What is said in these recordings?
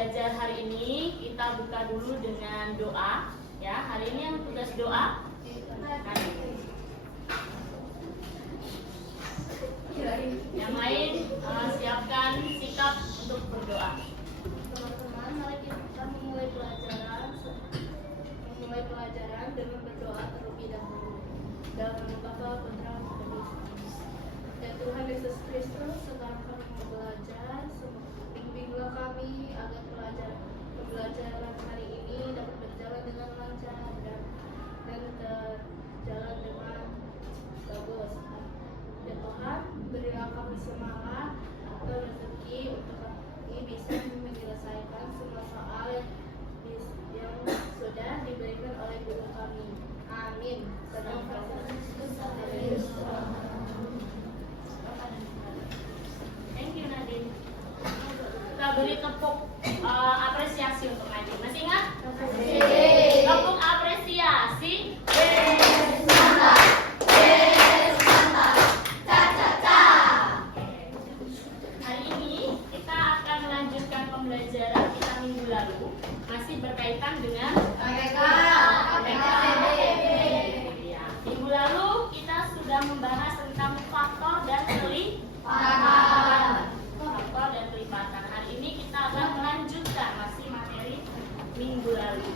belajar hari ini kita buka dulu dengan doa. Ya, hari ini yang tugas doa. Yang lain siapkan sikap untuk berdoa. Teman-teman, mari kita memulai pelajaran dengan berdoa terlebih dahulu. Dalam nama Bapa, Putra, dan Roh Kudus. Ya Tuhan Yesus Kristus, sekarang kami mau belajar. Bimbinglah kami agar pembelajaran hari ini dapat berjalan dengan lancar dan terjalan dengan bagus. Ya Tuhan, berilah kami semangat atau rezeki untuk kami bisa menyelesaikan semua soal yang sudah diberikan oleh guru kami. Amin. Thank you Nadine. Kita beri tepuk apresiasi untuk Nadine. Masih ingat? Tepuk apresiasi. Hari ini kita akan melanjutkan pembelajaran kita minggu lalu, masih berkaitan dengan minggu lalu kita sudah membahas tentang faktor dan kelipatan. Hari ini kita akan melanjutkan masih materi minggu lalu.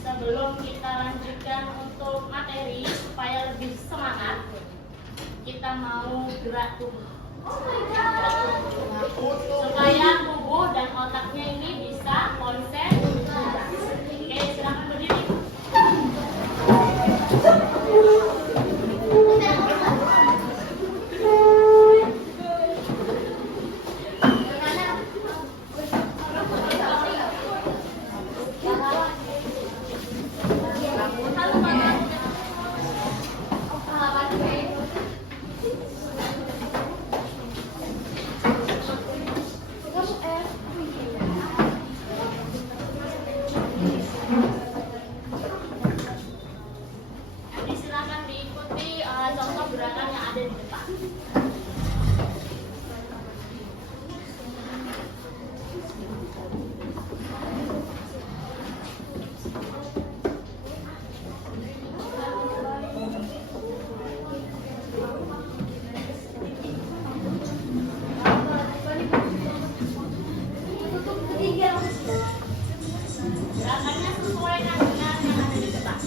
Sebelum kita lanjutkan untuk materi supaya lebih semangat, kita mau gerak tubuh. Supaya tubuh dan otaknya ini bisa konsen. Oke, silakan berdiri. Silakan diikuti contoh gerakan yang ada di depan. Gerakannya sesuaikan dengan yang ada di depan.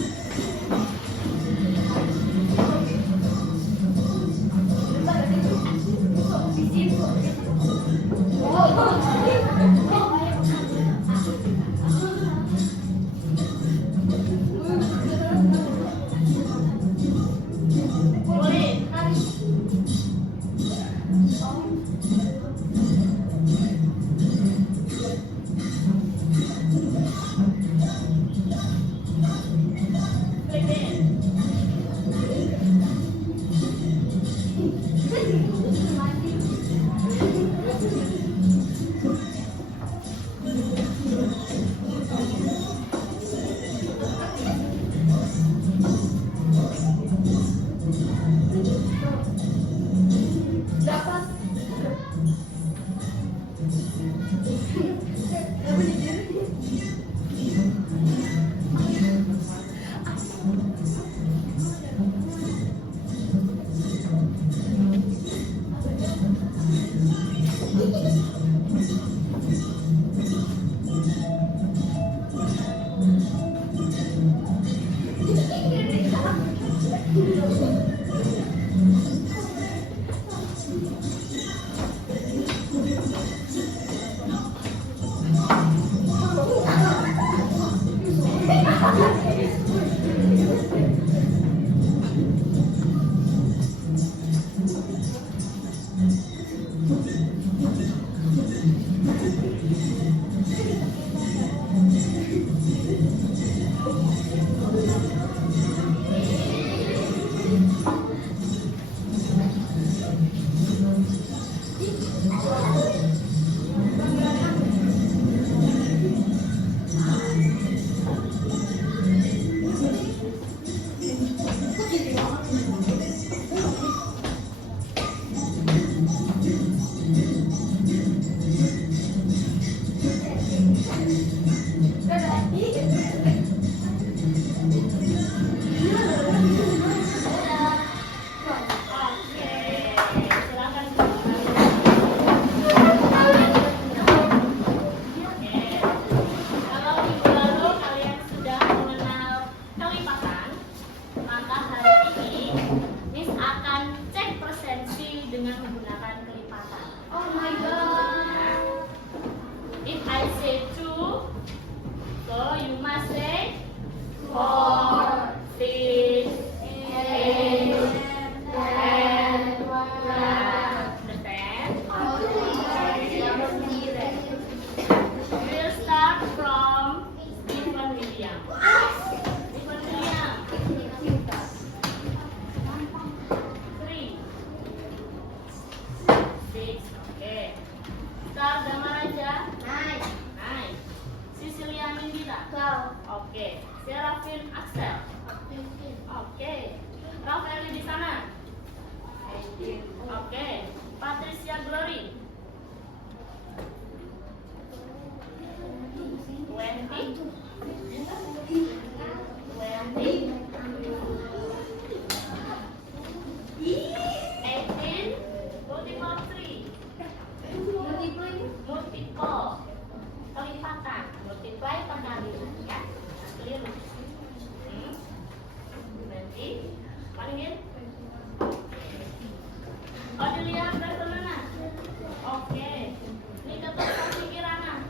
Oke, Patricia Glory. 20. 18. Multiple 3. Multiple. Kelipatan. Multiply pengkali. Ya, keliru. 20. Panggil. Oh, dilihat dari mana? Oke. Ini keturunan Kirana.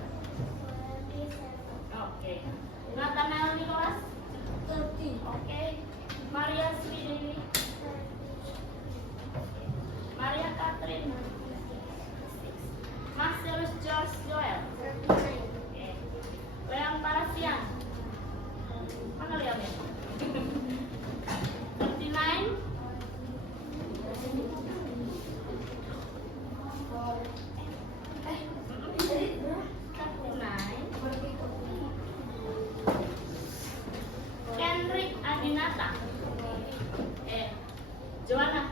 Oke. Nathanael Nicholas. Oke. Maria Sri Dewi. Maria Catherine. Marcellus George Joel. Oke. Leon Parasian. Mana Leonnya? 39. Kendrick Adinata. Joanna.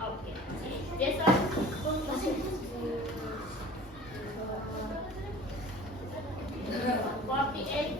Oke. Jason. 48.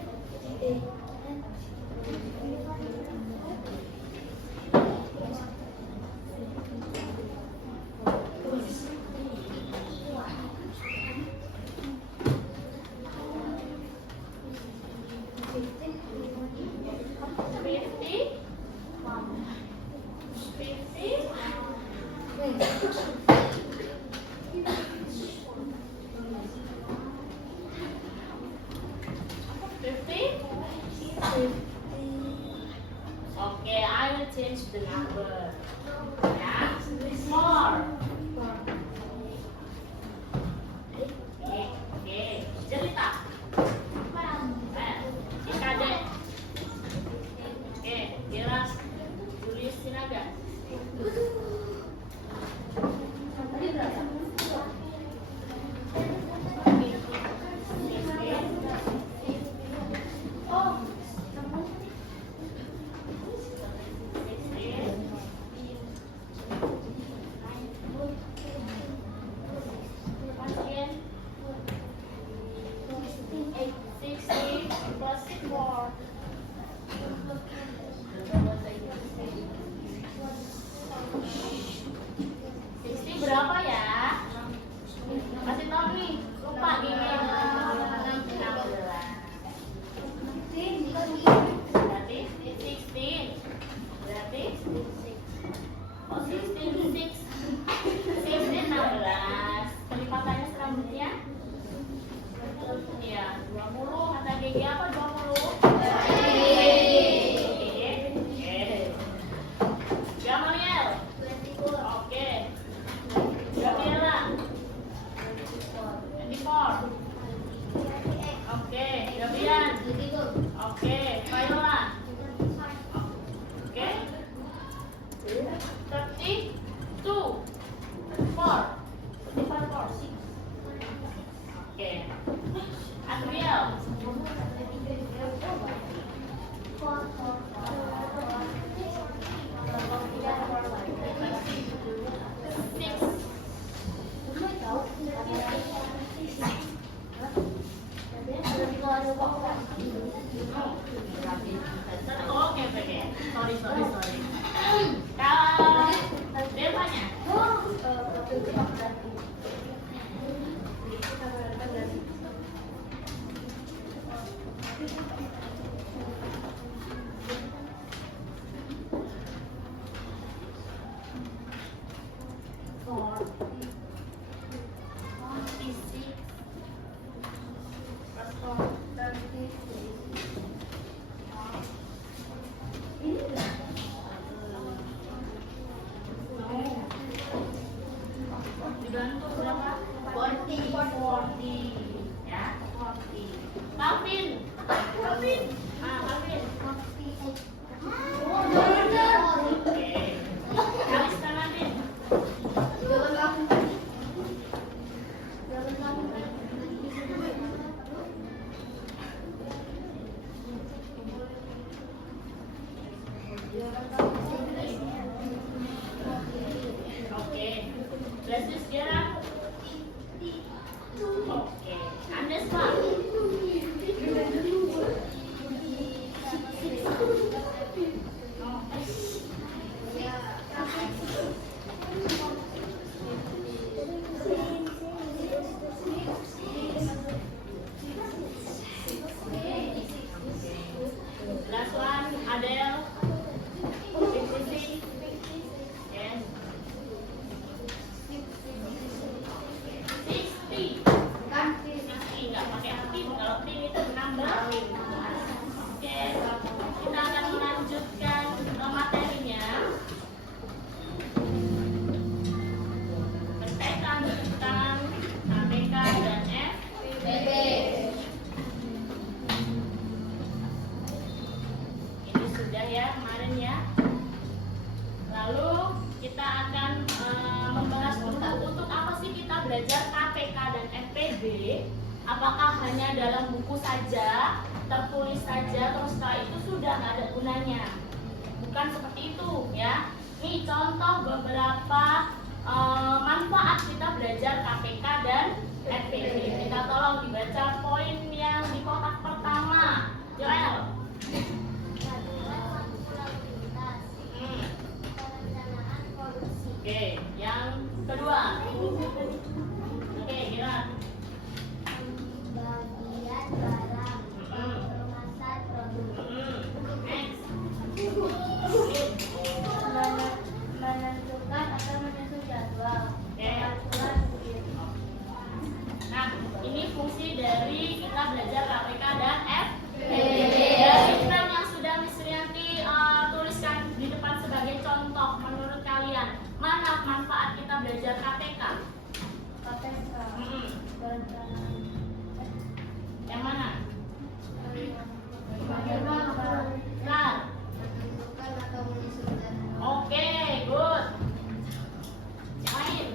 Okay, I will change the number. Yeah, 4. Okay, cerita. IKD. Okay, Giras Julius Sinaga. Berapa ya? Kasih tau nih, lupa gini. 16. Berarti 16. Berarti oh 16 16. Kelipatannya selanjutnya ya 20. Kata GG apa 20? Gamaliel. Oke. Gabriela. 24. Oke, Gabrian. Oke, Viola. Oke. 32. 4. 34. Oke. Adriel. Oke, sorry. Kalau Devanya? Dibantu berapa? 40. Ya, 40. Calvin. Calvin. Oke. Kalista Nadine. 8. Apakah hanya dalam buku saja, tertulis saja, terus setelah itu sudah nggak ada gunanya? Bukan seperti itu ya. Nih contoh beberapa manfaat kita belajar KPK dan FPB. Kita tolong dibaca poin yang di kotak pertama. Joel. Oke, yang kedua. Oke, Giran. Bagian barang, kemasan produk, Next. menentukan atau menyusun jadwal, pengaturan budget. Nah, ini fungsi dari kita belajar KPK dan FPB. FPB. Dari plan yang sudah Miss Rianti tuliskan di depan sebagai contoh, menurut kalian mana manfaat kita belajar KPK? KPK, perencanaan, Yang mana? bagaimana Nah, menentukan atau menyusun jadwal. oke, good. Yang lain?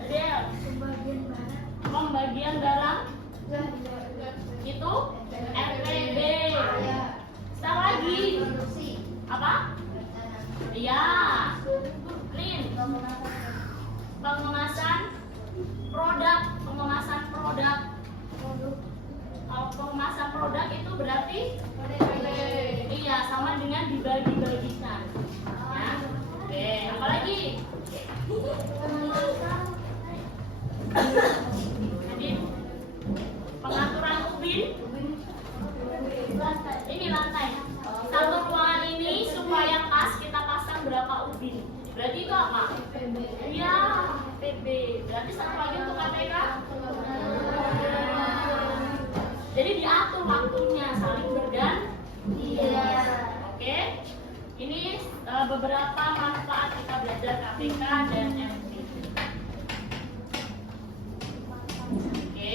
Adel, Pembagian barang, pembagian barang itu FPB. Kita lagi produksi, apa? perencanaan, Iya. Lin, pengemasan produk. Kalau pengemasan produk itu berarti iya sama dengan dibagi-bagikan. Ya. Oke, apa lagi? Jadi pengaturan ubin. Ini lantai. Satu ruangan ini supaya pas kita pasang berapa ubin. Berarti itu apa? Iya, PB. Berarti satu lagi untuk KPK. Jadi diatur waktunya, saling bergantian. Oke. Ini beberapa manfaat kita belajar KPK dan FPB. Oke.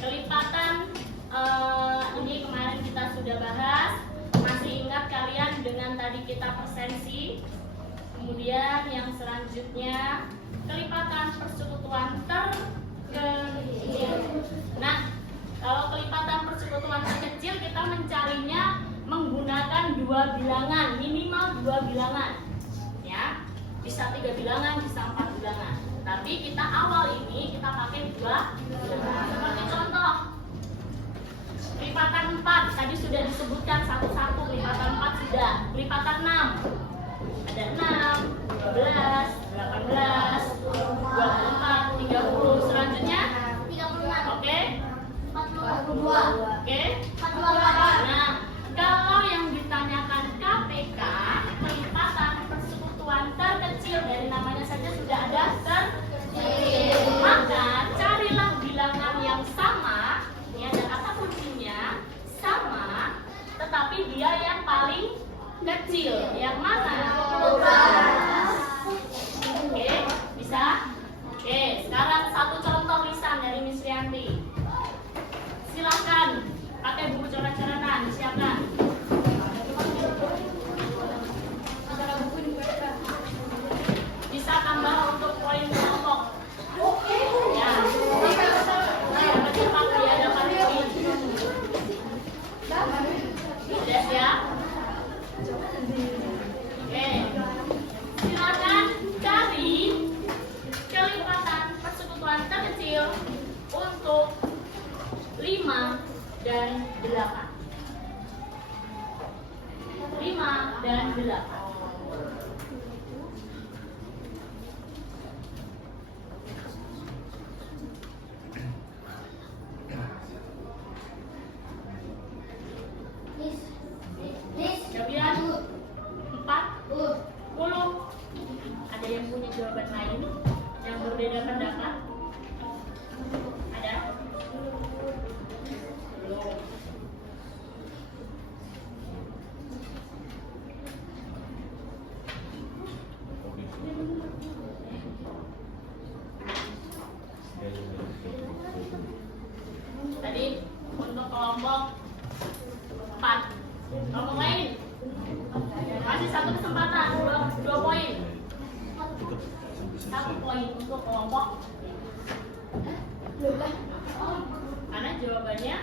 Kelipatan ini kemarin kita sudah bahas. Masih ingat kalian dengan tadi kita persensi? Kemudian yang selanjutnya kelipatan persekutuan terkecil. Nah, kalau kelipatan persekutuan terkecil kita mencarinya menggunakan dua bilangan, minimal dua bilangan. Ya, bisa 3 bilangan, bisa 4 bilangan. Tapi kita awal ini kita pakai dua bilangan. Seperti contoh, kelipatan 4 tadi sudah disebutkan satu-satu. Kelipatan 4 sudah. Kelipatan 6 ada 6, 12, 18, 24, 30. Selanjutnya 36, oke. 42, Oke. 48. Nah, kalau yang ditanyakan KPK, kelipatan persekutuan terkecil, dari namanya saja sudah ada terkecil. Maka carilah bilangan yang sama, ya, dan kata kuncinya sama, tetapi dia yang paling kecil. Yang mana? Oke, bisa? Oke, sekarang satu contoh lisan dari Miss Rianti. Silakan pakai buku coret-coretan, disiapkan. Bisa tambah untuk poin kelompok. Ya. Dapat cepat ya, dapat poin. Sudah siap? Oke. Silakan cari kelipatan persekutuan terkecil untuk 5 dan 8. 5 dan 8. Jawaban 40. Ada yang punya jawaban lain yang berbeda pendapat? Ada? Belum. Tadi untuk kelompok 4. Kelompok lain masih satu kesempatan, dua poin. 1 poin. untuk kelompok karena jawabannya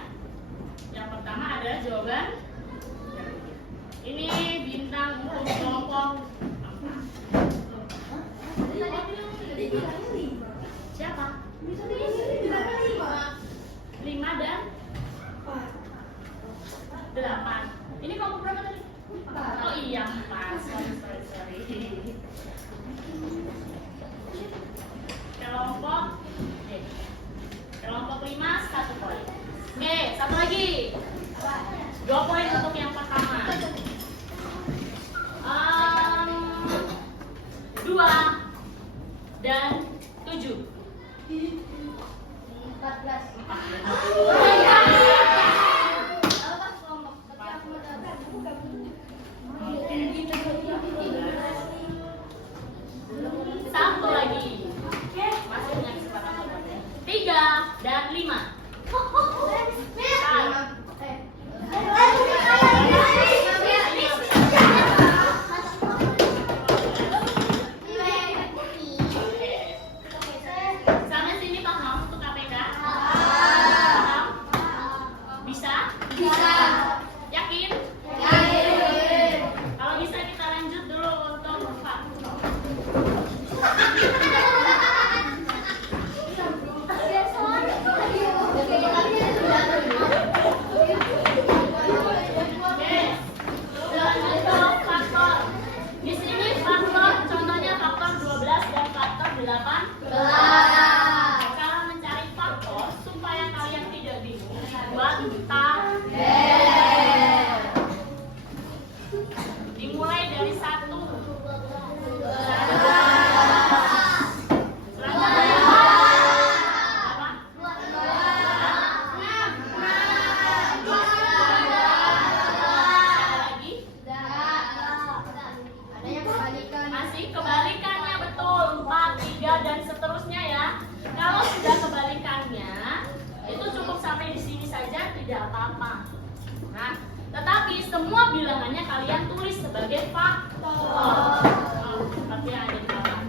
yang pertama adalah jawaban ini bintang untuk kelompok siapa? 5 dan 8. Ini kelompok berapa tadi? Oh iya 4. Sorry. Kelompok 5 1 poin. Oke, satu lagi. 2 poin untuk yang pertama. 2 dan 7. 14. Satu lagi. Masih punya kesempatan. 3 dan 5. Sampai sini paham untuk KPK? Paham? Bisa? Yakin? Kalau bisa kita lanjut dulu untuk faktor. Oke, lanjut ke faktor. Di sini faktor, contohnya faktor 12 dan faktor 8. Cara mencari faktor supaya kalian tidak bingung, buat tabel. Dimulai dari 1. Masih kebalikannya betul 4, 3 dan seterusnya ya. Kalau sudah kebalikannya itu cukup sampai di sini saja tidak apa-apa. Nah, tetapi semua bilangannya kalian tulis sebagai faktor. Seperti yang ada di bawah.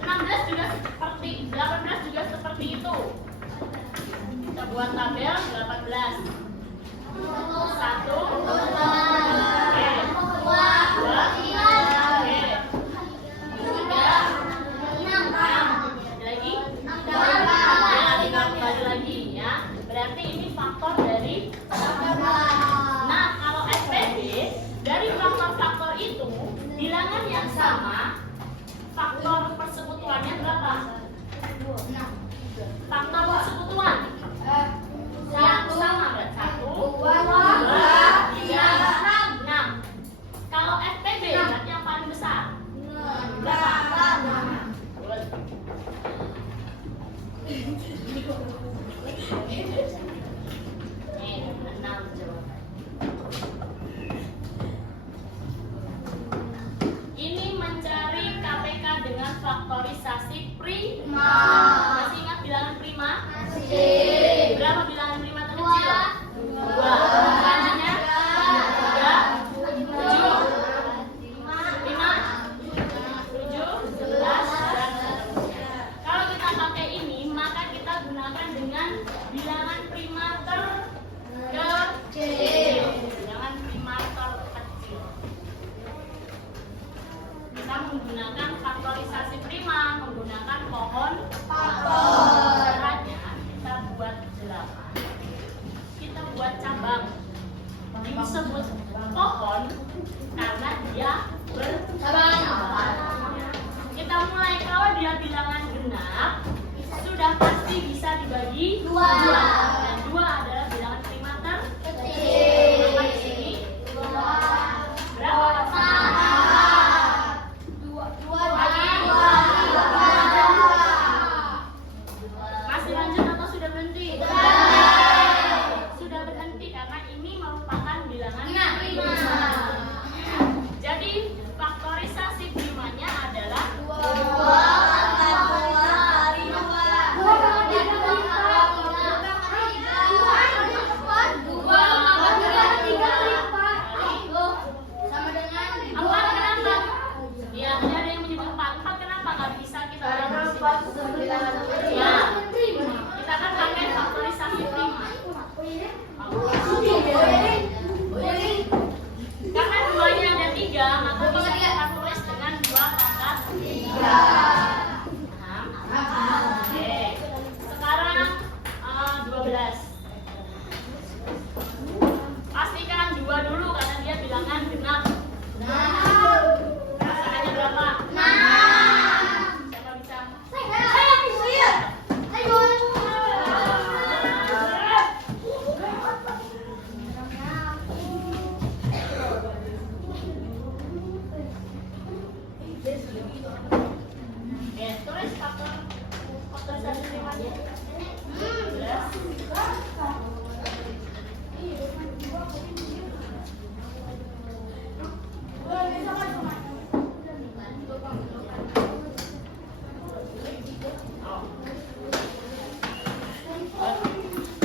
16 juga seperti 18 juga seperti itu. Kita buat tabel 18. 1 berarti ini faktor dari nah kalau SPB dari faktor-faktor itu bilangan yang sama faktor persekutuannya berapa? Faktor persekutuan yang sama berarti 1, 2, 3, 6. Kalau FPB berarti yang paling besar berapa? Ini mencari KPK dengan faktorisasi prima. Masih ingat bilangan prima? Masih. Berapa bilangan prima terkecil? 2. Selanjutnya 3, 7, 5, 7, 11 dan seterusnya. Kalau kita pakai ini, maka kita gunakan dengan bilangan prima terkecil. Bilangan prima terkecil. Kita menggunakan faktorisasi prima, menggunakan pohon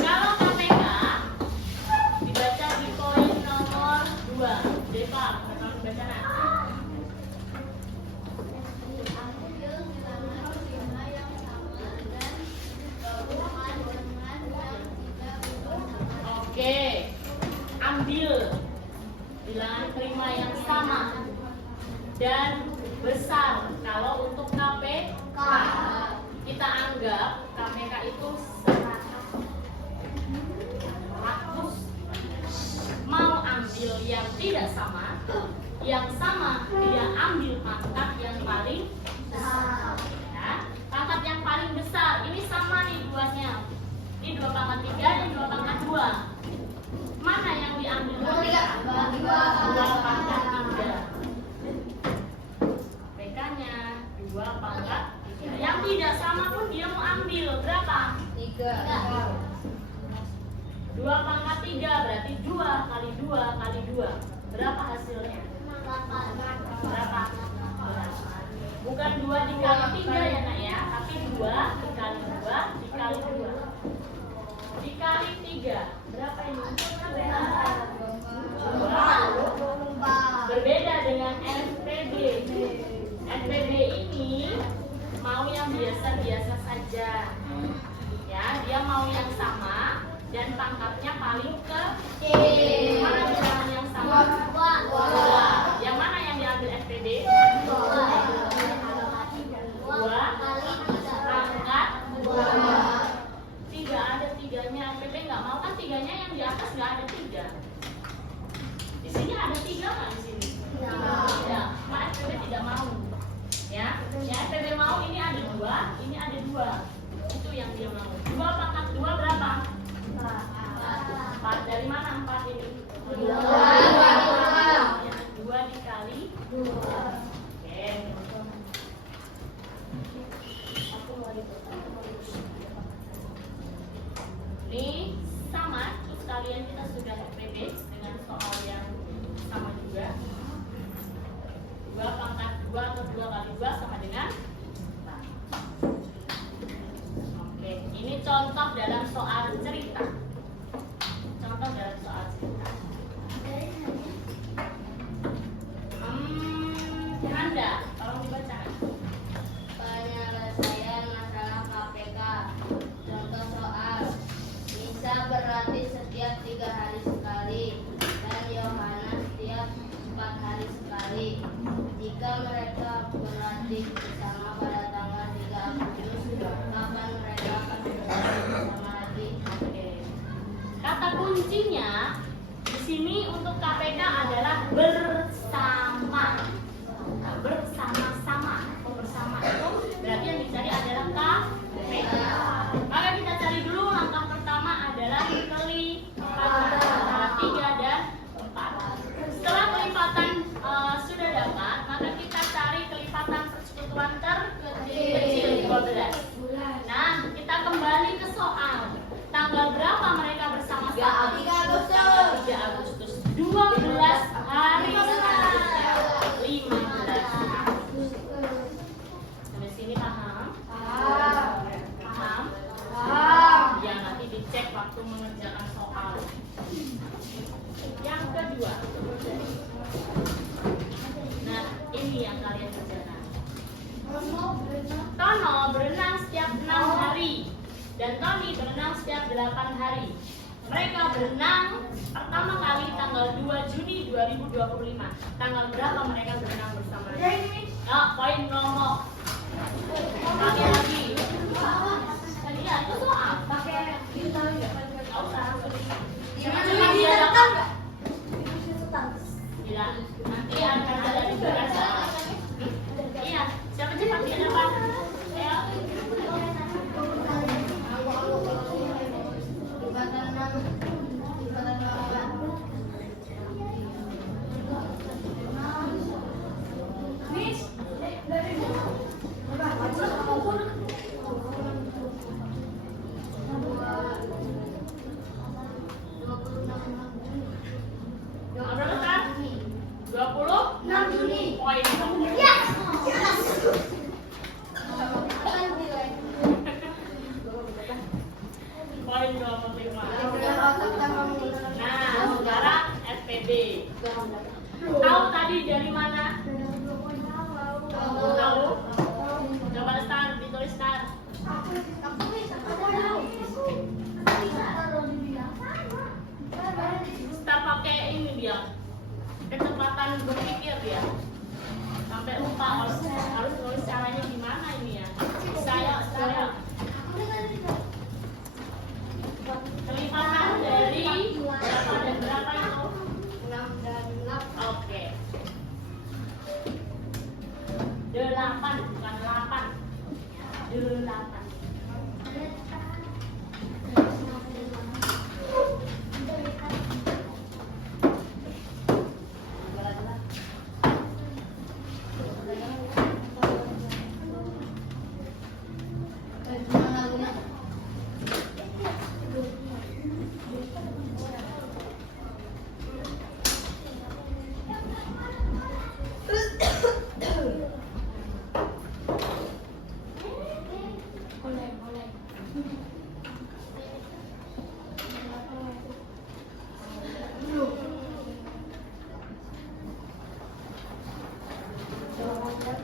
Kalau KPK dibaca di poin nomor 2. Deva, pertama baca nak. Oke, ambil bilangan prima yang sama dan besar. Kalau untuk KPK, kita anggap KPK itu 100. Mau ambil yang tidak sama, yang sama dia ambil pangkat yang paling besar. Ya, pangkat yang paling besar ini sama nih duanya. Ini 2 pangkat 3, ini 2 pangkat 2. Mana yang diambil? 2 pangkat 3. PK-nya 2 pangkat 3. Yang tidak sama pun dia mau ambil berapa? 2 pangkat 3 berarti 2 kali 2 kali 2. Berapa hasilnya? Berapa? Bukan 2 dikali 3 ya nak ya, tapi 2 dikali 2 dikali 2 dikali 3. Berapa ini? 2. Berbeda dengan SPB. SPB ini mau yang biasa-biasa saja. Ya, dia mau yang sama dan pangkatnya paling kecil. Mana bilangan yang sama? 2. Yang mana yang diambil SPB? 2 pangkat 2. Tidak ada 3-nya. SPB nggak mau kan 3-nya yang di atas nggak ada 3. Di sini ada 3 nggak di sini? Tidak. Mak SPB tidak mau. Ya, SPB mau ini ada 2, ini ada 2. Itu yang dia mau. 2 pangkat 2 berapa? 4. Dari mana 4 ini? 2 dikali 2. Oke. Ini sama, terus kalian kita sudah FPB dengan soal yang sama juga. 2 pangkat 2 atau 2 kali 2 sama dengan 4. Oke, ini contoh dalam soal cerita. Contoh dalam soal cerita. Anda, tolong dibaca. Penyelesaian masalah KPK. Contoh soal. Isa berlatih setiap 3 hari sekali dan Yohana setiap 4 hari sekali. Jika mereka berlatih bersama pada tanggal 3 Agustus, kapan mereka akan berlatih bersama lagi? Oke. Kata kuncinya di sini untuk KPK adalah bersama. Nah, bersama-sama. Bersama itu berarti yang dicari adalah KPK. Maka kita cari dulu langkah pertama adalah kelipatan antara 3 dan 4. Setelah kelipatan sudah dapat, maka kita cari kelipatan persekutuan terkecil 12. Nah, kita kembali ke soal. Tanggal berapa mereka bersama-sama? 3 Agustus. 3 Agustus. 12 hari selanjutnya 15 Agustus. Sampai sini paham? Paham? Ya, nanti dicek waktu mengerjakan soal. Yang kedua. Nah, ini yang kalian kerjakan. Tono berenang setiap 6 hari dan Tony berenang setiap 8 hari. Mereka berenang pertama kali tanggal 2 Juni 2025. Tanggal berapa mereka berenang bersama? Poin nomor. Sekali lagi. Iya, itu soal. Nggak usah. Cuma dia dapat. Tidak. Nanti akan ada di tugas. Iya, siapa cepat dia dapat? Ya.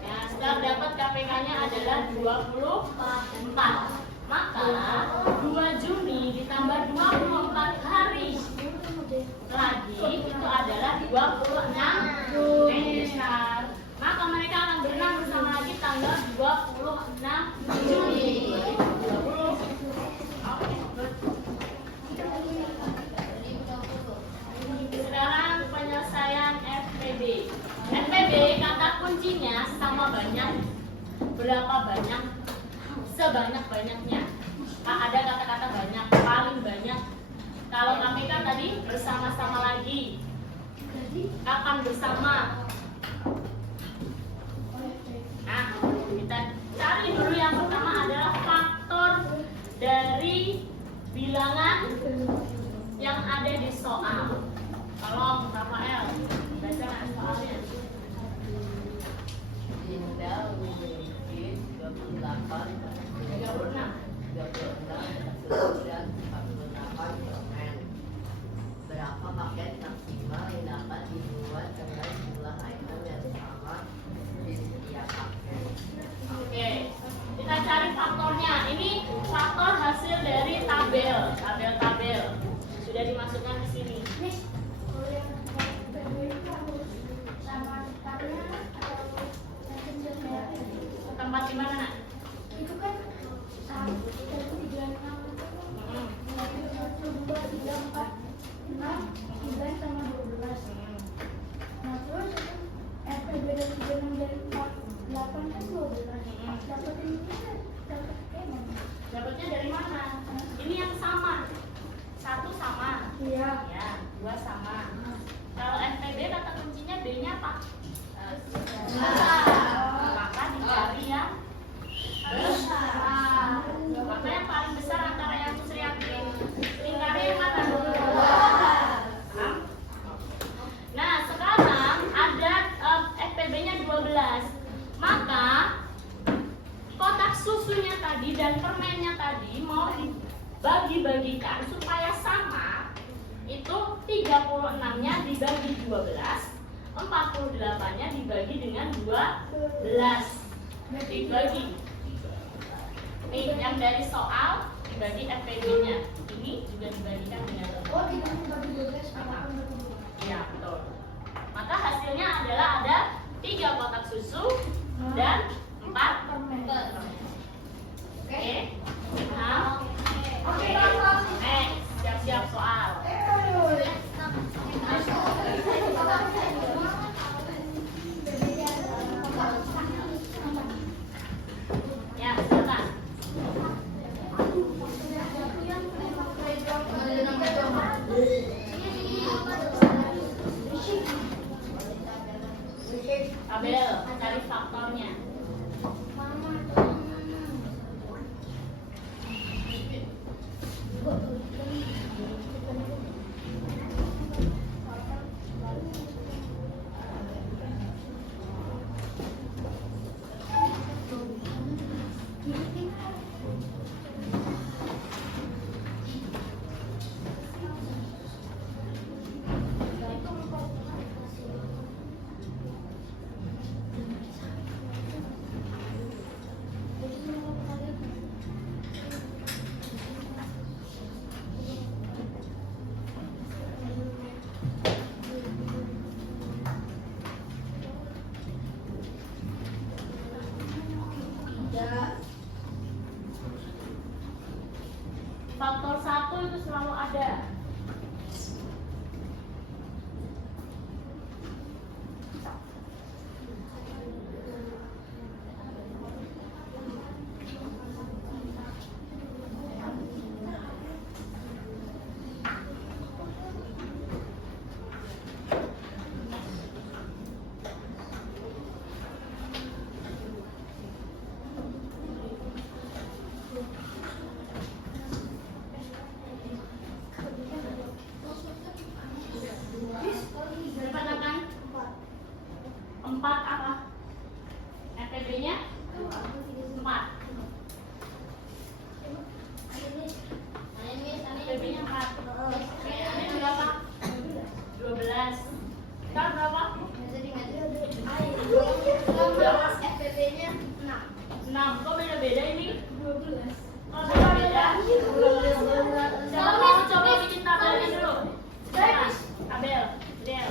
Ya, setelah dapat KPK-nya adalah 24. Maka 2 Juni ditambah 24 hari lagi itu adalah 26 besar. Maka mereka akan berenang bersama lagi tanggal 26 Juni. 20. Oke, good. Sekarang penyelesaian FPB. FPB kata kuncinya sama banyak. Berapa banyak? Sebanyak-banyaknya. Ada kata-kata banyak, paling banyak. Kalau KPK tadi bersama-sama lagi. Kapan bersama? Nah, kita cari dulu yang pertama adalah faktor dari bilangan yang ada di soal. Tolong Rafael, baca soalnya. Indah memiliki 38, 36. 36, 48 permen. Berapa paket maksimal yang dapat dibuat dengan jumlah item yang sama di setiap paket? Oke, kita cari faktornya. Ini faktor hasil dari tabel. Sudah dimasukkan di sini. Tempat di mana, Nak? Itu kan 1, 3, 6, 2, 3, 4, 6, 9 sama 12. Nah terus FPB dari 36 dari 4, 8 kan 12. Dapat ini kan dapat mana? Dapatnya dari mana? Ini yang sama. 1 sama. Iya. Ya, 2 sama. Kalau FPB kata kuncinya B-nya apa? Maka dicari yang besar. Maka yang paling besar antara yang Sri yakin lingkari yang mana? Paham? Nah, sekarang ada FPB-nya 12. Maka kotak susunya tadi dan permennya tadi mau dibagi-bagikan supaya sama. Itu 36-nya dibagi 12, 48-nya dibagi dengan 12. Dibagi. Nih, yang dari soal dibagi FPB-nya. Ini juga dibagikan dengan 12. Oh, tidak bagi 12 Sama. Iya, betul. Maka hasilnya adalah ada 3 kotak susu dan 4 permen. Oke? Nah, oke. Siap-siap soal. Ya, silakan. Abel, cari faktornya. Faktor 1 itu selalu ada. FPP-nya 4. Ini berapa? 12. Ntar berapa? FPP-nya 6. Kok beda-beda ini? 12. Kok beda-beda? Siapa mau coba bikin tabelnya dulu? Siapa? Tabel. Del.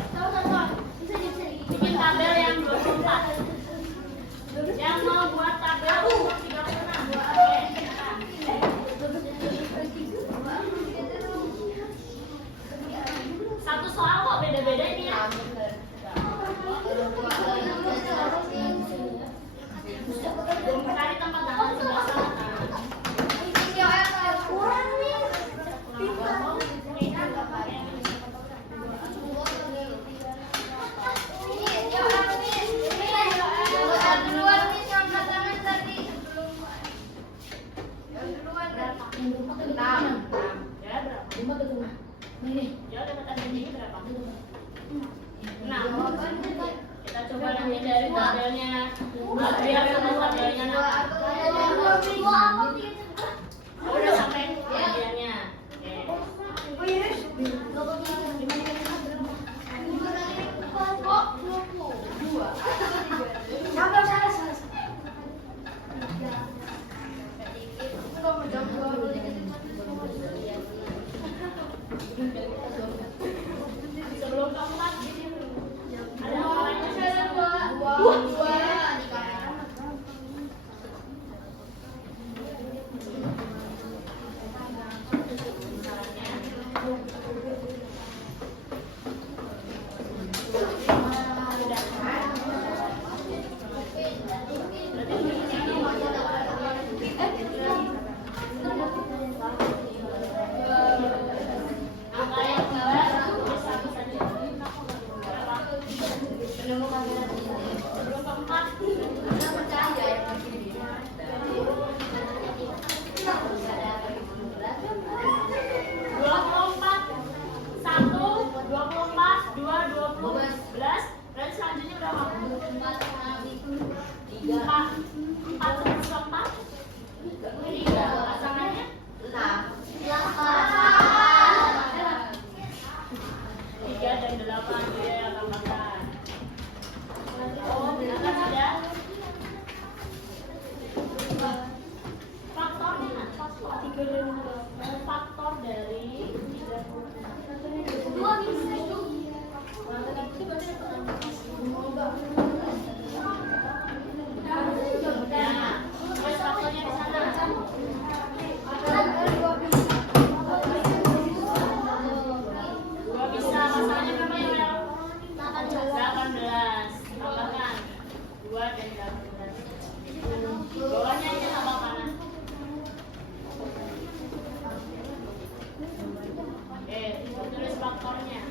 Bikin tabel yang 24. Yang mau buat tabel untuk 36. Oke. Satu soal kok beda-beda ini ya? Cari tempat tangan sebelah sana. Ya berapa? Ya udah kata ini berapa? 6. Kita coba nanti dari tabelnya. Biar ketemu tabelnya. Udah sampai bagiannya. Oke. Sebelum kamu lagi ada orang lain. Angka yang bawah tulis satu saja. Berapa? Sebelum keempat. 24. 1, 24, 2, 20, 11. Berarti selanjutnya berapa? 4. 4 terus 4. 3. Pasangannya? 3 dan 8 dia yang tambahkan. Oh, berapa sudah? Faktornya nggak? Faktor dari 30. 2 bisa. Ya, terus faktornya di sana. 2 bisa, pasangannya berapa ya, Mel? 18. Tambahkan 2 dan 18. Bawahnya aja tambah kanan. Tulis faktornya.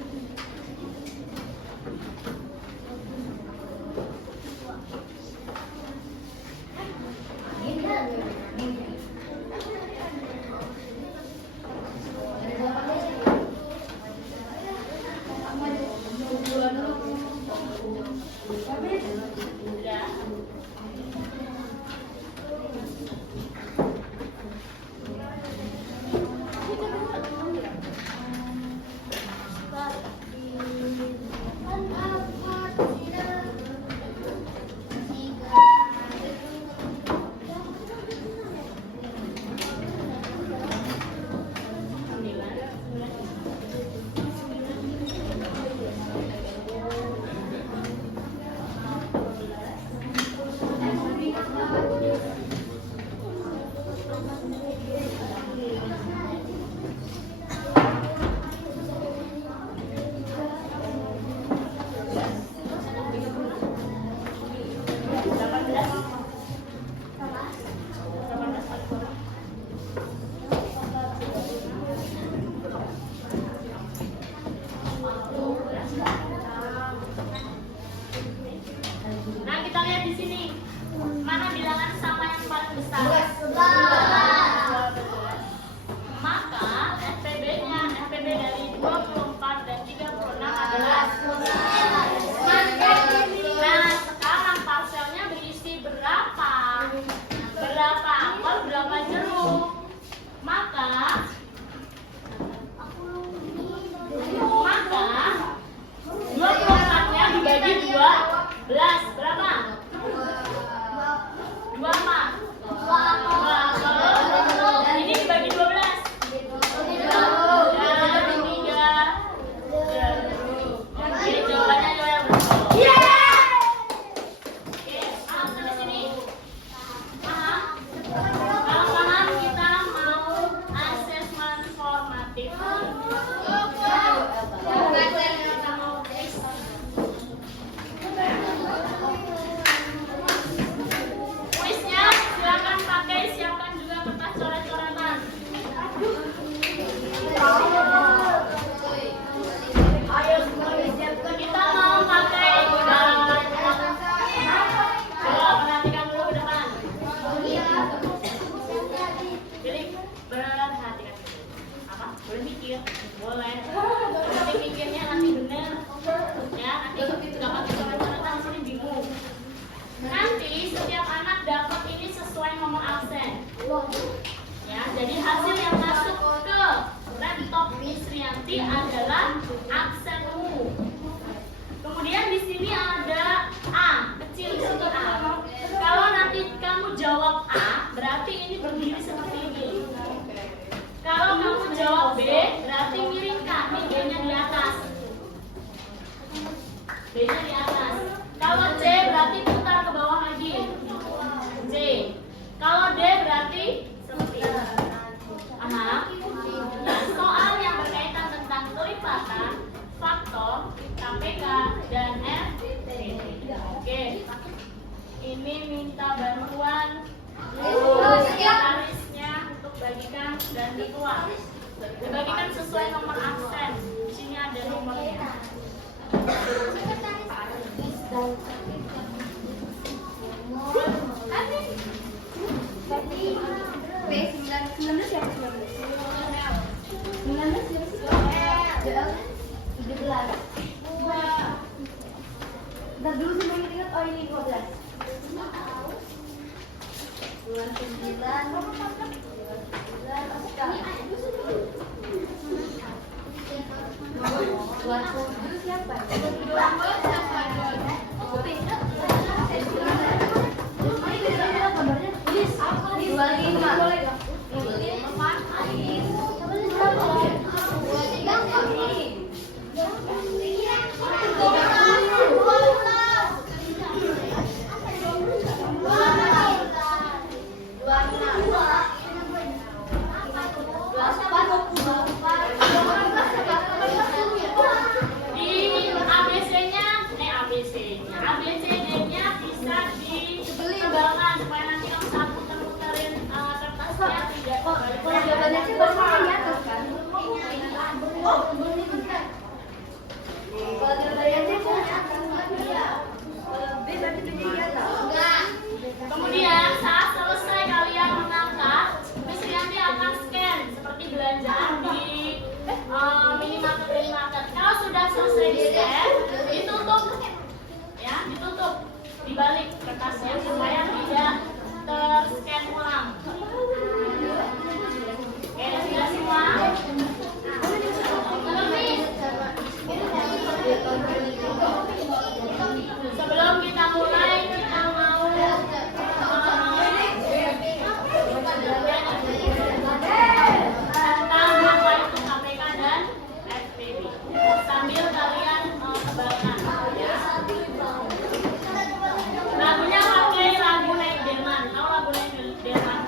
Kita mau pakai coba perhatikan dulu ke depan. Jadi perhatikan apa? Boleh mikir, boleh. Nanti mikirnya nanti bener, ya. Nanti nggak pakai coret-coretan sini bingung. Nanti setiap anak dapat ini sesuai nomor absen. Ya, jadi hasil yang masuk ke laptop Miss Rianti adalah absenmu. Kemudian di sini ada A, kecil di sini A. Kalau nanti kamu jawab A, berarti ini berdiri seperti ini. Kalau kamu jawab B, berarti miringkan, ini B-nya di atas. B-nya di atas. Kalau C berarti putar ke bawah lagi. C. Kalau D berarti seperti ini. Aha. Ya, soal yang berkaitan tentang kelipatan, faktor, KPK, dan FTT. Oke. Ini minta bantuan sekretarisnya untuk bagikan dan dikeluar. Dibagikan sesuai nomor absen. Di sini ada nomornya. Ntar dulu sih banyak ingat, oh ini 12. 29 siapa? Di ABC-nya, ABCD-nya bisa ditebelkan supaya nanti kamu saat puter-puterin kertasnya tidak Kalau jawabannya sih bahasa di atas kan? Kalau jawabannya sih di atas. B berarti B-nya di atas. Kemudian saat selesai kalian mengangkat, Miss Rianti akan scan seperti belanjaan di minimarket. Kalau sudah selesai di scan, ditutup, ya, ditutup, dibalik kertasnya supaya tidak terscan ulang. Oke, sudah semua. Sebelum kita mulai, kita mau tentang apa itu KPK dan FPB. Sambil kalian tebalkan, ya. Lagunya pakai lagu Naik Delman. Tahu lagu Naik Delman?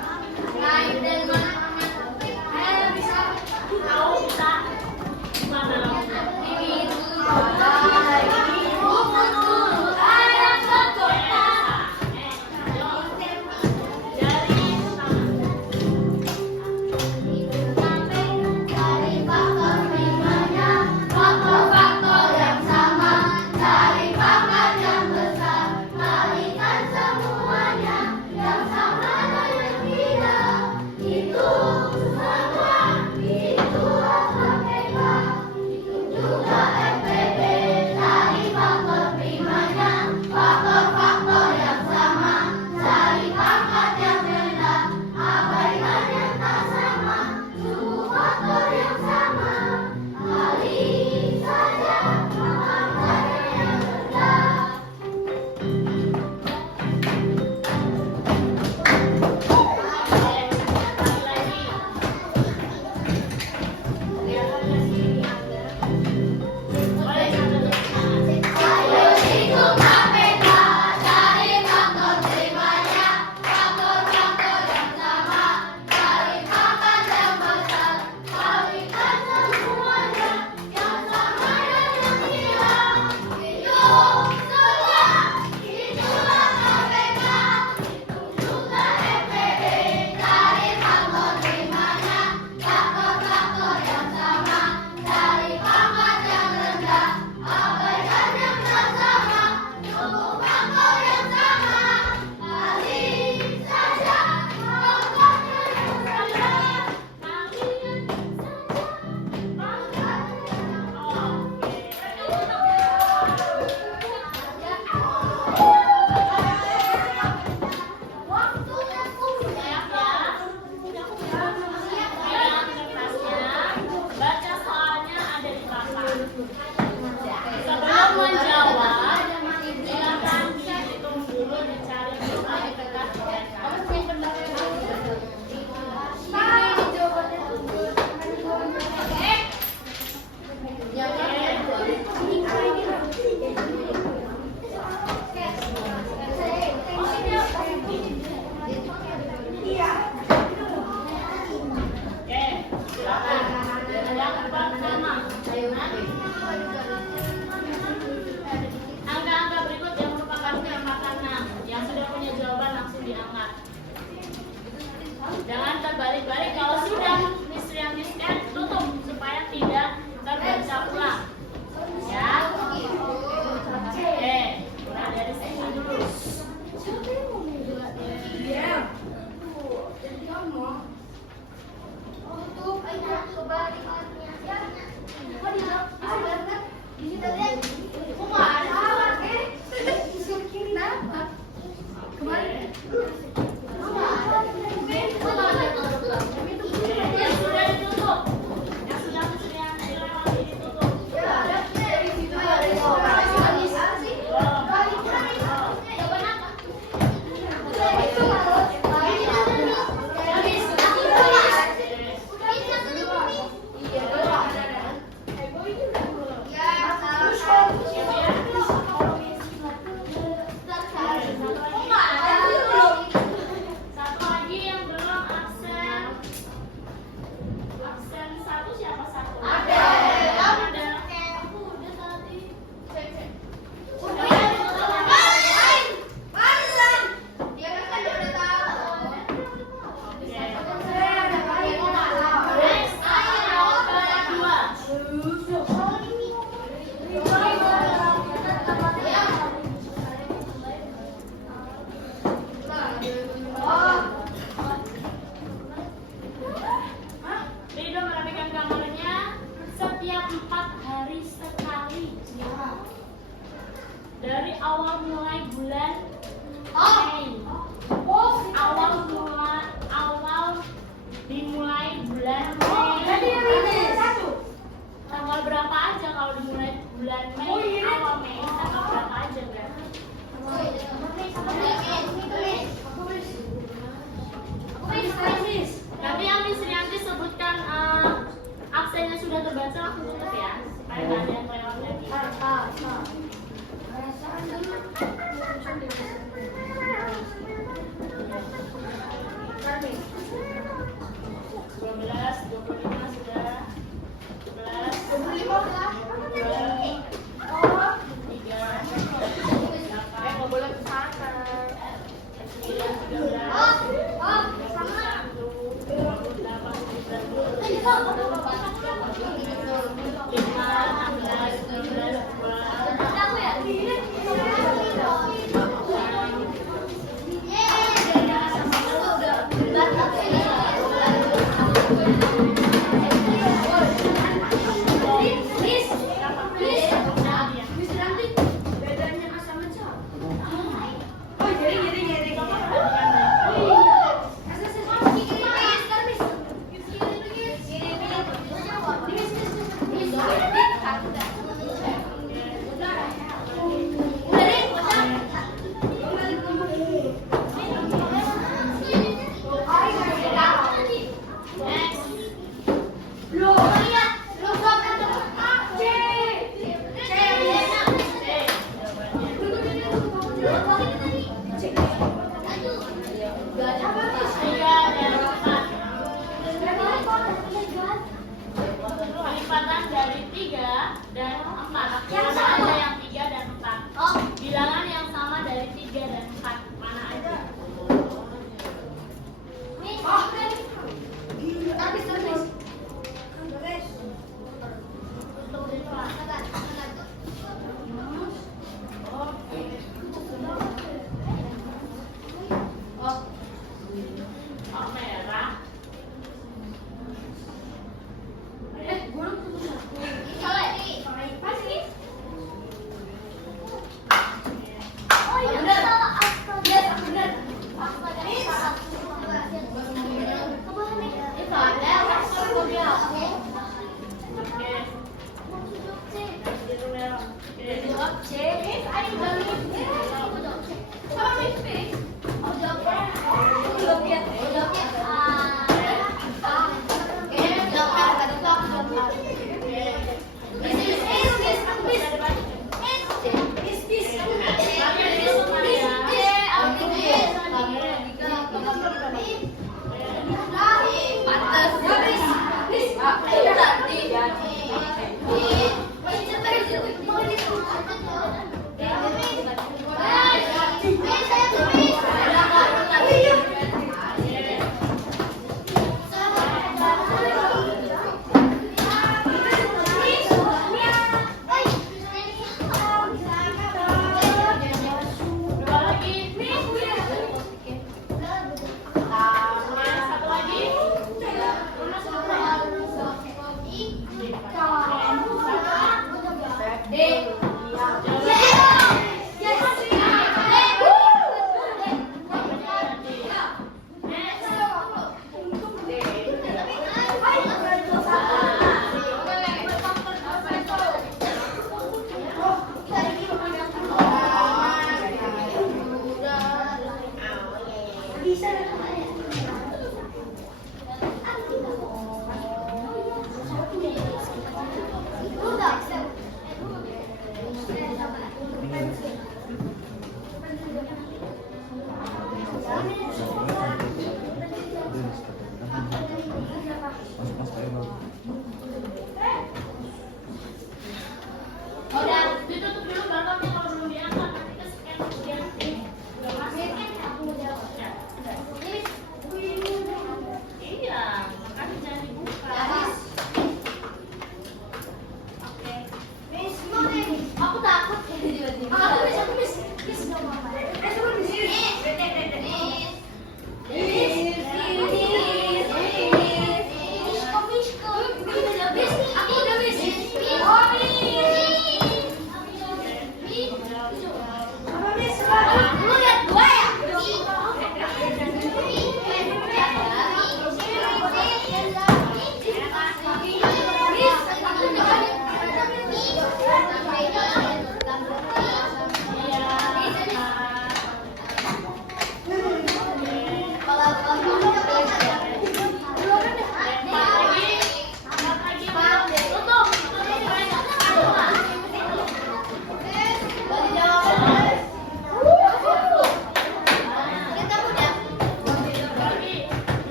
dari awal mulai bulan Mei. Awal dimulai bulan Mei. Tanggal berapa aja kalau dimulai bulan Mei? Awal Mei. Tanggal berapa aja berarti? Nanti yang Miss Rianti sebutkan absennya sudah terbaca langsung tutup ya, supaya nggak ada yang lewat lagi. 12, 25 sudah. 11, 5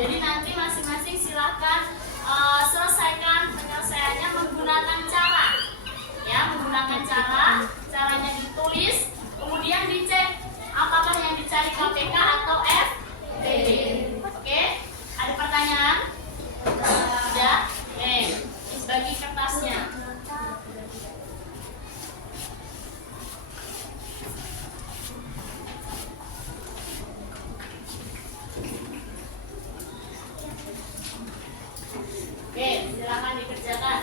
Jadi nanti masing-masing silakan selesaikan penyelesaiannya menggunakan cara, ya, menggunakan caranya ditulis, kemudian dicek apakah yang dicari KPK atau FTD. Oke, ada pertanyaan? Ada? Oke, bagi kertasnya. Oke, silakan dikerjakan.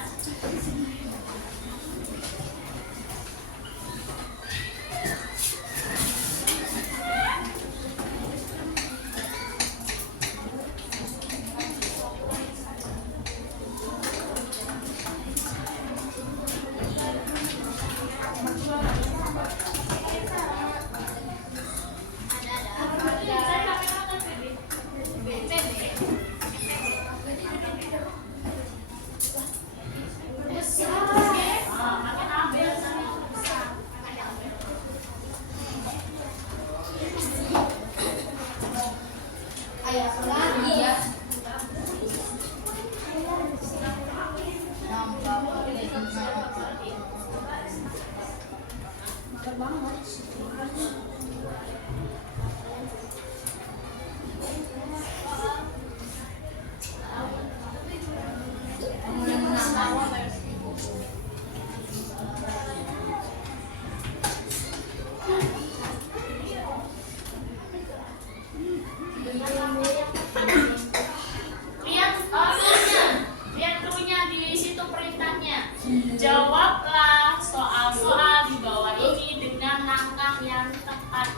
Lihat cluenya di situ perintahnya. Jawablah soal-soal di bawah ini dengan langkah yang tepat.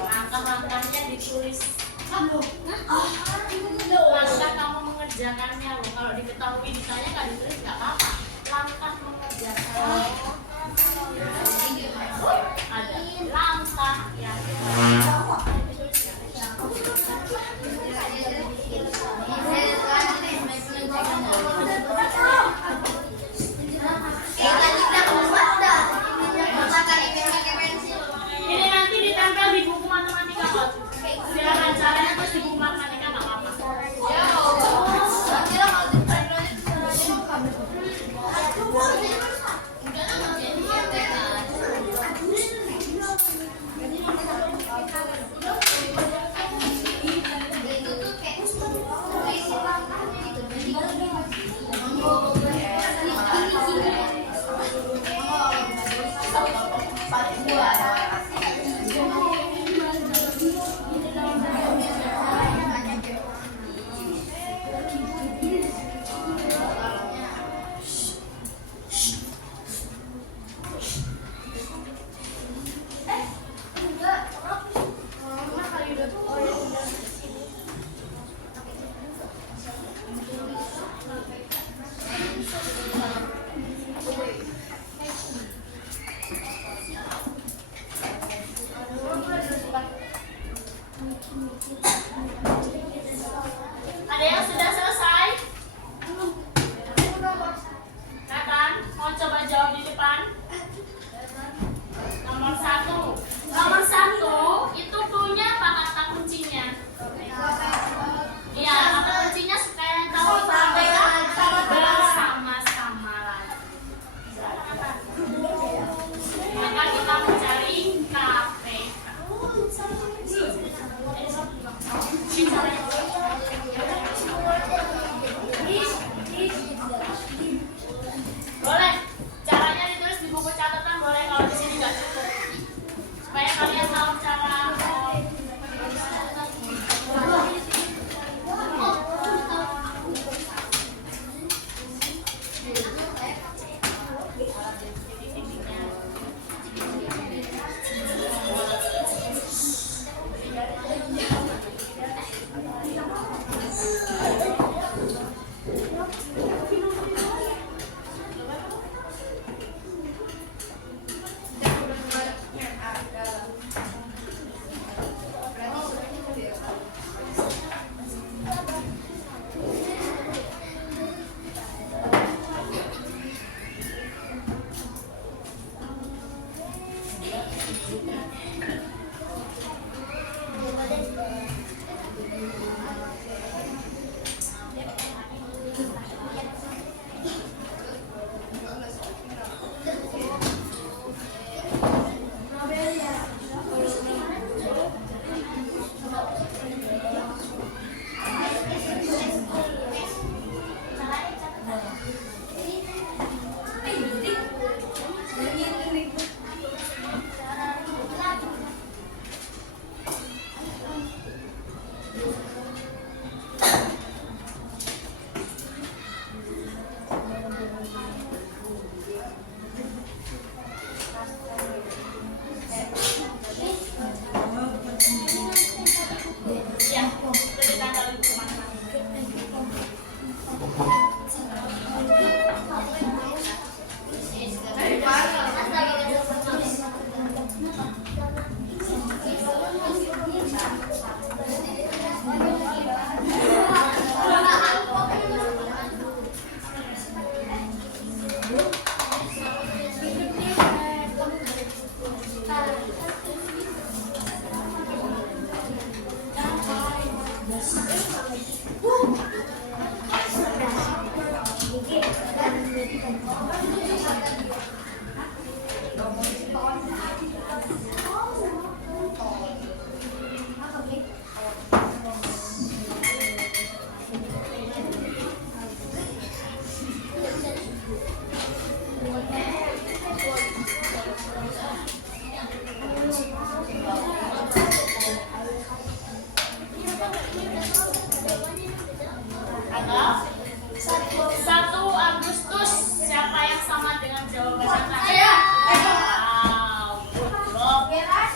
Langkah-langkahnya ditulis. Langkah kamu mengerjakannya loh. Kalau diketahui ditanya nggak ditulis nggak apa-apa. Langkah mengerjakan. Ada langkah yang ini nanti ditempel di buku matematika kok. Silakan caranya terus di buku matematika nggak apa-apa. Ada yang sudah selesai? Nathan, mau coba jawab di depan? Nomor 1. Nomor 1 itu cluenya apa kata kuncinya? Iya, kata kuncinya supaya tahu KPK bersama-sama lagi. Maka kita mencari KPK. Boleh, caranya ditulis di buku catatan boleh, kalau di sini nggak cukup. Supaya kalian tahu cara. Ada 1 Agustus. Siapa yang sama dengan jawaban tadi? Wow, good job.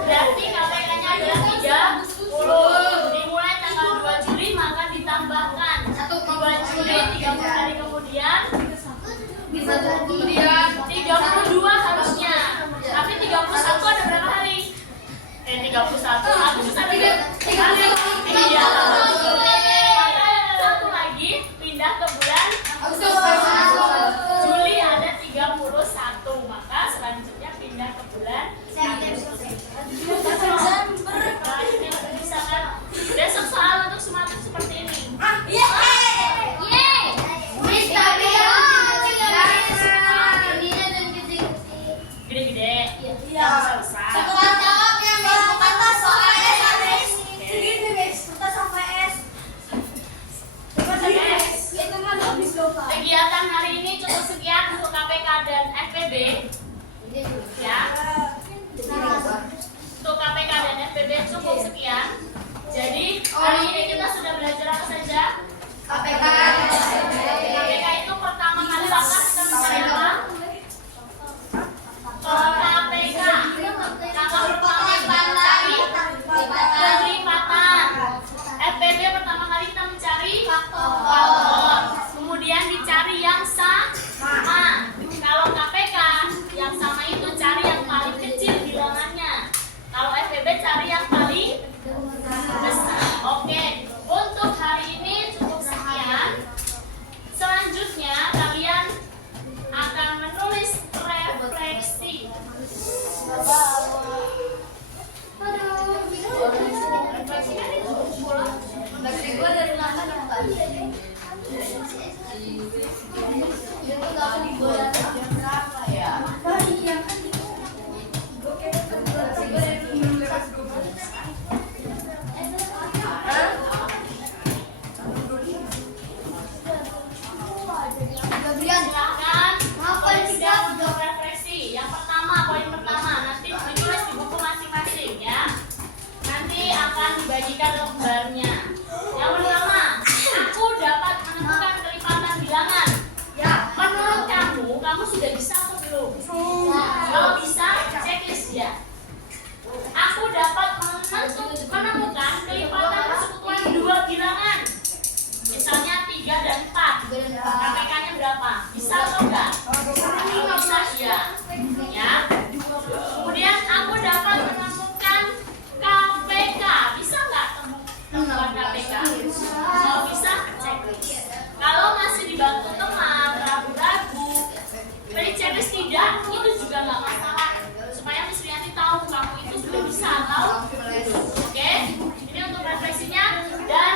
Berarti KPK-nya adalah 30. Dimulai tanggal 2 Juli maka ditambahkan 2 Juli 30 hari kemudian 32 harusnya. Tapi 31 ada berapa hari? 31 Agustus ada berapa hari? Iya. Maka ada satu lagi pindah ke bulan Juli ada 31. Maka selanjutnya pindah ke bulan besok soal untuk semangat seperti ini. Gede-gede. Besar-besar. Kegiatan hari ini cukup sekian untuk KPK dan FPB. Ya. Untuk KPK dan FPB cukup sekian. Jadi hari ini kita sudah belajar apa saja? KPK itu pertama kali langkah kita mencari apa? KPK. Langkah pertama mencari kelipatan. FPB pertama kali kita mencari faktor. Kemudian dicari yang sama. Kalau KPK yang sama itu cari yang paling kecil bilangannya. Kalau FPB cari yang paling besar. Oke, untuk hari ini cukup sekian. Selanjutnya kalian akan menulis refleksi. Silakan untuk refleksi. Yang pertama, poin pertama nanti ditulis di buku masing-masing ya. Nanti akan dibagikan lembarnya. Yang pertama, aku dapat menentukan kelipatan bilangan. Ya, menurut kamu sudah bisa atau belum? Kalau bisa, checklist ya. Aku dapat menemukan kelipatan persekutuan 2 bilangan. Misalnya 3 dan 4. KPK-nya berapa? Bisa atau enggak? Kalau bisa, iya. Ya. Kemudian aku dapat menemukan KPK. Bisa nggak temukan KPK? Kalau bisa, checklist. Kalau masih dibantu teman, ragu-ragu, beri checklist tidak, itu juga nggak masalah. Supaya Miss Rianti tahu kamu itu sudah bisa atau oke. Ini untuk refleksinya dan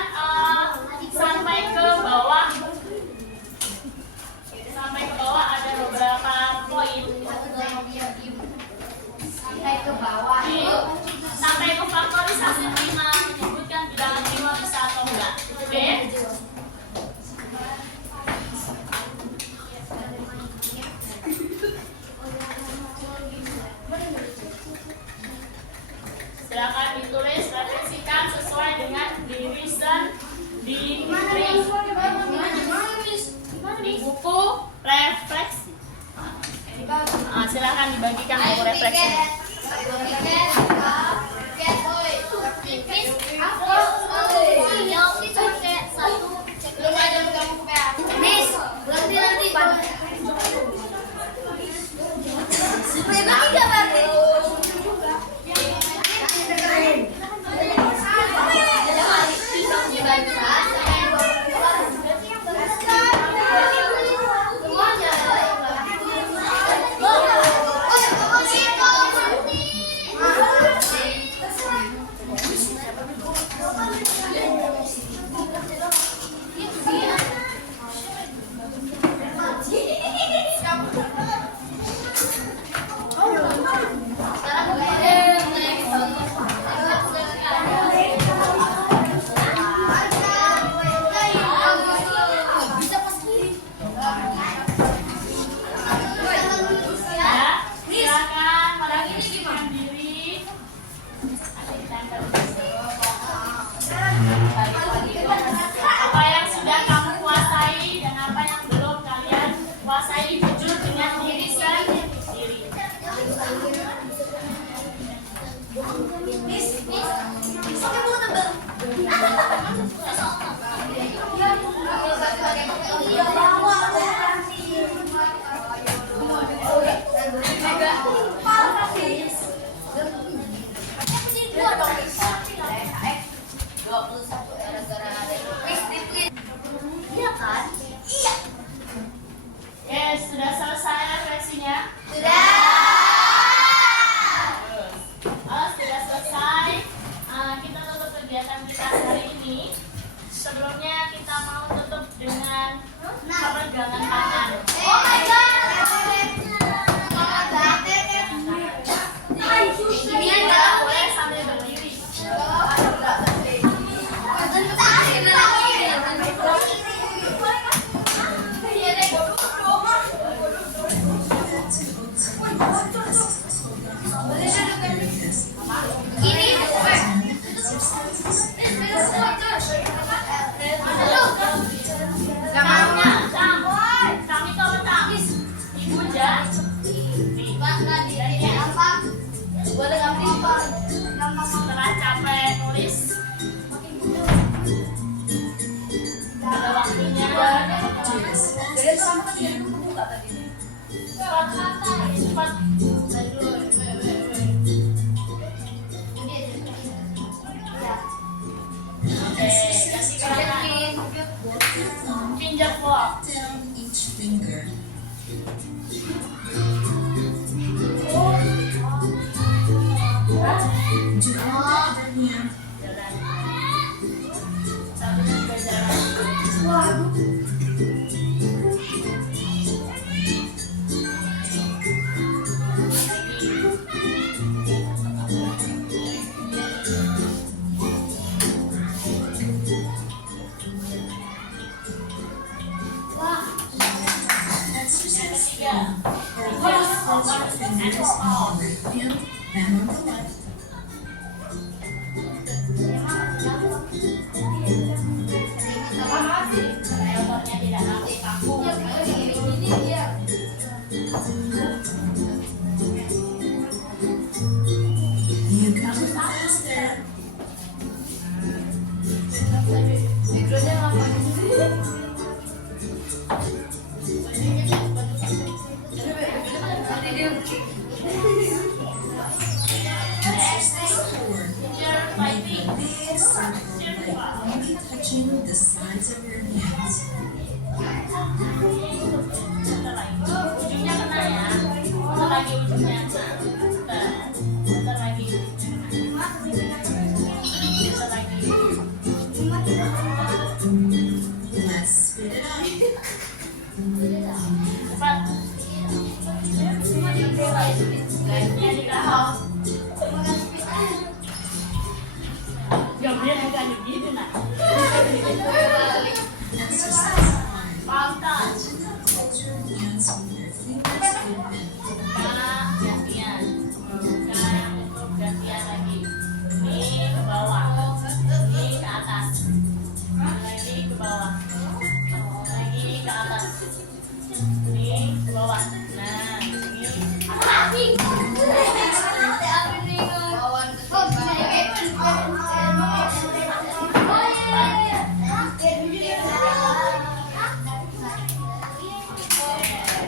sampai ke bawah. Sampai ke bawah ada beberapa poin. Sampai ke faktorisasi prima menyebutkan bilangan prima bisa atau enggak. Oke. Silakan ditulis, refleksikan sesuai dengan division di buku refleksi. Silakan dibagikan buku refleksi. Jadi apa? Boleh apa? Setelah capek nulis, ada waktunya. Jadi itu kamu kan jadi buka tadi. Cepat. Oke, ganti gerakan. Finger walk. Down each finger. Tunjukkan tangannya. Jalan. Satunya juga jalan. Exercise Yang ketiga. Place your fingers on the right hand and on the left. Motornya tidak aktif aku. You come faster. Mikronya ngapain sih? Exercise 4. Chair fighting. Big circle by only touching the sides of your hands. Bentar lagi. Ujungnya kena ya. Bentar lagi ujungnya kena. Bentar lagi ujungnya kena. Bentar lagi. Let's spit it out. Cepat. Guysnya di dalam. Gak boleh agak gitu nak. Exercise 5. Palm touch. Hold your hands with your fingers open. Nah, gantian. Sekarang untuk gantian lagi. Ini ke bawah. Ini ke atas. Lagi ke bawah. Lagi ke atas. Ini ke bawah. Nah, ini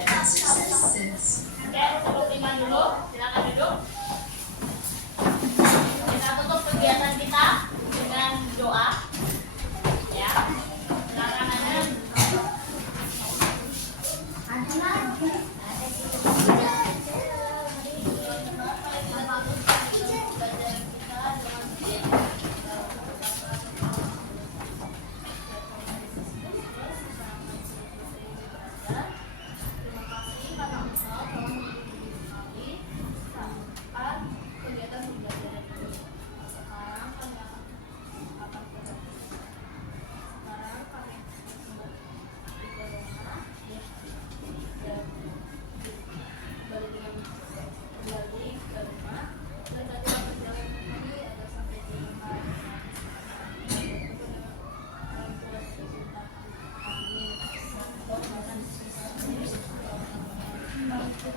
Exercise 6. Oke, cukup 5 dulu. Silakan duduk. Kita tutup kegiatan kita dengan doa. Ya. Silakan ada.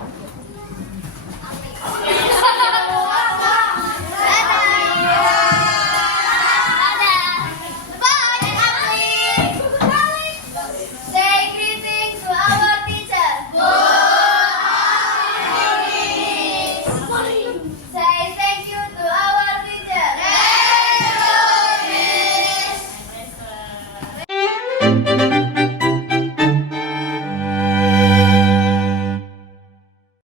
Thank you.